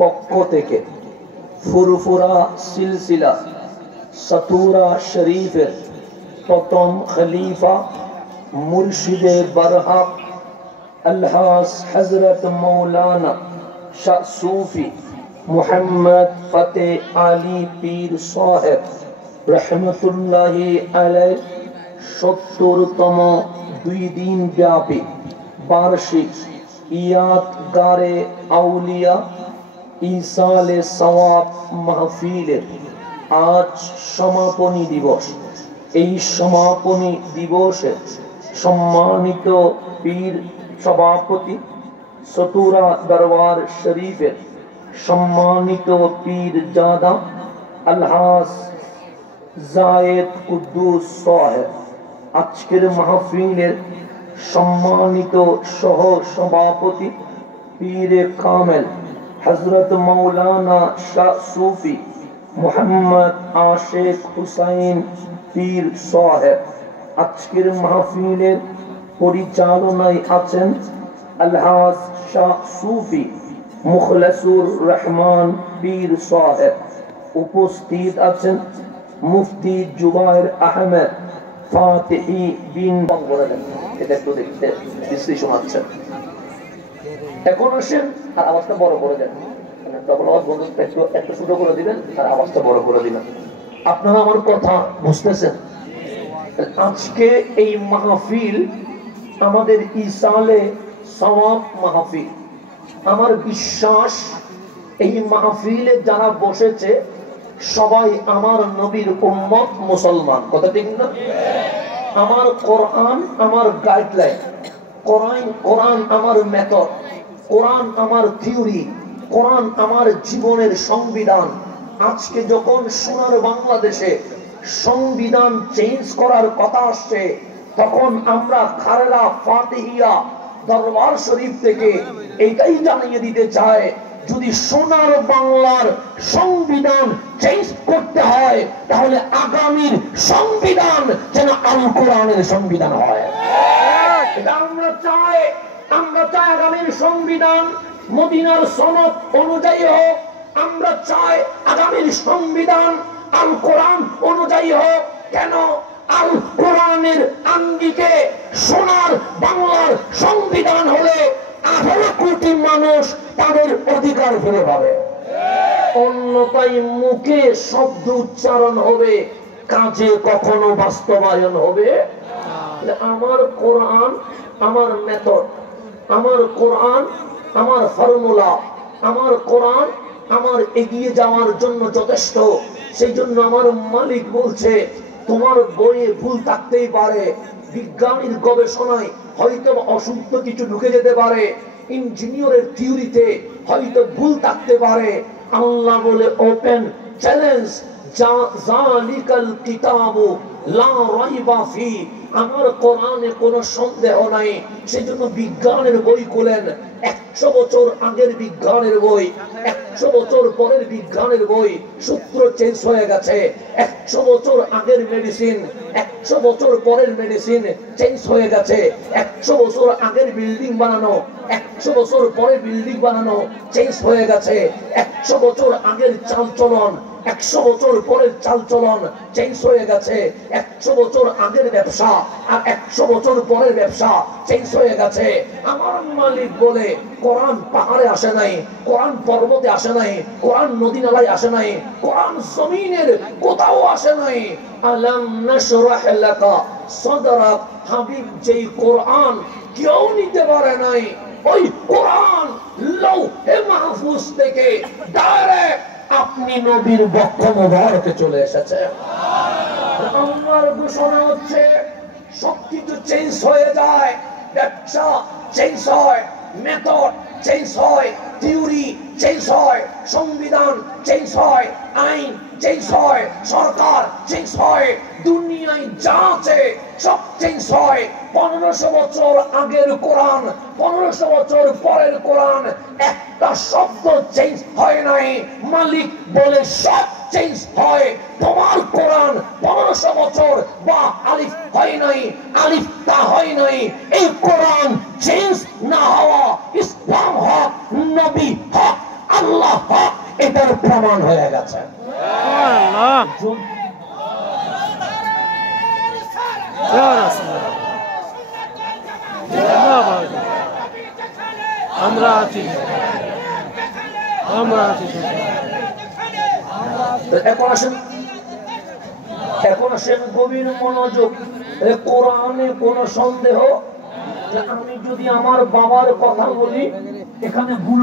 পক্ষ থেকে ফুরফুরা সিলসিলা সাতুরা শরীফের প্রথম খলিফা মুর্শিদে বরহক আলহাজ হযরত মৌলানা শাহ সুফি মুহাম্মদ ফতে আলী পীর সাহেব রহমতুল্লাহি আলাইহি ৭০তম 2 দিন ব্যাপী বার্ষিক ইয়াদগারে আউলিয়া ইসালে সওয়াব মাহফিলের আজ সমাপনী দিবস। এই সমাপনী দিবসে সম্মানিত পীর সভাপতি সতুরা দরবার শরীফের সম্মানিত পীর জাদা আলহাজ জায়েদ কুদ্দুস সাহেব, আজকের মাহফিলের সম্মানিত সহ সভাপতি পীরে কামেল হযরত মৌলানা শাহ সুফি মুহাম্মদ আশিক হুসাইন পীর সাহেব, আজকের মাহফিলের পরিচালনায় আছেন আলহাজ শাহ সুফি মুখলেসুর রহমান পীর সাহেব। উপস্থিত আছেন মুফতি জুবায়ের আহমেদ ফাতিহি বিন। এটা একটু দেখতে বিশ্লেষণ আছে। এখন আসেন আর আওয়াজটা বড় করে দেন, একটু ছোট করে দিবেন আর আওয়াজটা বড় করে দিবেন। আপনারা আমার কথা বুঝতেছেন? আজকে এই মাহফিল আমাদের ইসালে সওয়াব মাহফিল। আমার বিশ্বাস এই মাহফিলে যারা বসেছে সবাই আমার নবীর উম্মত, মুসলমান। কথা ঠিক না? আমার কোরআন আমার গাইডলাইন, কোরআন আমার মেথড, কোরআন আমার থিওরি, কোরআন আমার জীবনের সংবিধান। আজকে যখন সোনার বাংলাদেশে সংবিধান চেঞ্জ করার কথা আসছে, তখন আমরা খারেলা ফাতিহিয়া দরবার শরীফ থেকে এটাই জানিয়ে দিতে চাই, যদি সোনার বাংলার সংবিধান চেঞ্জ করতে হয় তাহলে আগামীর সংবিধান যেন আল কোরআনের সংবিধান হয়। এটা আমরা চাই আগামীর সংবিধান মদিনার সনদ অনুযায়ী হোক। আমরা চাই আগামীর সংবিধান আল কোরআন অনুযায়ী হোক। কেন? আল কোরআনের আঙ্গিকে সোনার বাংলার সংবিধান হলে 18 কোটি মানুষ তাদের অধিকার ফিরে পাবে। অন্যথায় মুখে শব্দ উচ্চারণ হবে, কাজে কখনো বাস্তবায়ন হবে। আমার কোরআন আমার মেথড, আমার কোরআন আমার ফর্মুলা, আমার কোরআন আমার এগিয়ে যাওয়ার জন্য যথেষ্ট। সেই জন্য আমার মালিক বলছে, তোমার বইয়ে ভুল থাকতেই পারে, বিজ্ঞানীর গবেষণায় হয়তো অশুদ্ধ কিছু ঢুকে যেতে পারে, ইঞ্জিনিয়ারের থিওরিতে হয়তো ভুল থাকতে পারে। আল্লাহ বলে ওপেন চ্যালেঞ্জ, জালিকাল কিতাবু লা রাইবা ফি, আমার কোরআনে কোনো সন্দেহ নাই। সেজন্য বিজ্ঞানের বই খুলেন, 100 বছর আগের বিজ্ঞানের বই, 100 বছর পরের বিজ্ঞানের বই, সূত্র চেঞ্জ হয়ে গেছে। 100 বছর আগের মেডিসিন, 100 বছর পরের মেডিসিন চেঞ্জ হয়ে গেছে। 100 বছর আগের বিল্ডিং বানানো, 100 বছর পরের বিল্ডিং বানানো চেঞ্জ হয়ে গেছে। 100 বছর আগের চালচলন, 100 বছর পরের চালচলন চেঞ্জ হয়ে গেছে। 100 বছর আগের ব্যবসা আর 100 বছর পরের ব্যবসা চেঞ্জ হয়ে গেছে। আমার মালিক বলে, কোরআন পাহাড়ে আসে নাই, কোরআন পর্বতে আসে নাই, কোরআন নদী নালায় আসে নাই, কোরআন জমিনের কোথাও আসে নাই। আলাম নাশরাহ লাকা সাদরাক, হাবিব যেই কোরআন কেউ নিতে পারে নাই, ওই কোরআন লৌহে মাহফুজ থেকে ডাইরেক্ট আপনি নবীর বক্ষ মোবারকে চলে এসেছে। আমার ঘোষণা হচ্ছে, সবকিছু চেঞ্জ হয়ে যায়, ব্যবসা চেঞ্জ হয়, মেথড চেঞ্জ হয়, থিওরি চেঞ্জ হয়, সংবিধান চেঞ্জ হয়, আইন চেঞ্জ হয়, সরকার চেঞ্জ হয়, দুনিয়ায় যা আছে সব চেঞ্জ হয়। 1500 বছর আগের কোরআন, 1500 বছর পরের কোরআন, একটা শব্দ চেঞ্জ হয় নাই। মালিক বলে সব চেঞ্জ হয়। তোমার কোরআন 1500 বছর বা আলিফ হয় নাই, আলিফ তা হয় নাই। এই কোরআন চেঞ্জ না হওয়া, ইসলাম হক, নবী হক, আল্লাহ হক, এটার প্রমাণ হয়ে গেছে। আমরা আছি, আমরা আছি। এখন আসেন গভীর মনোযোগ। কোরআনে কোন সন্দেহ? আমি যদি আমার বাবার কথা বলি, এখানে ভুল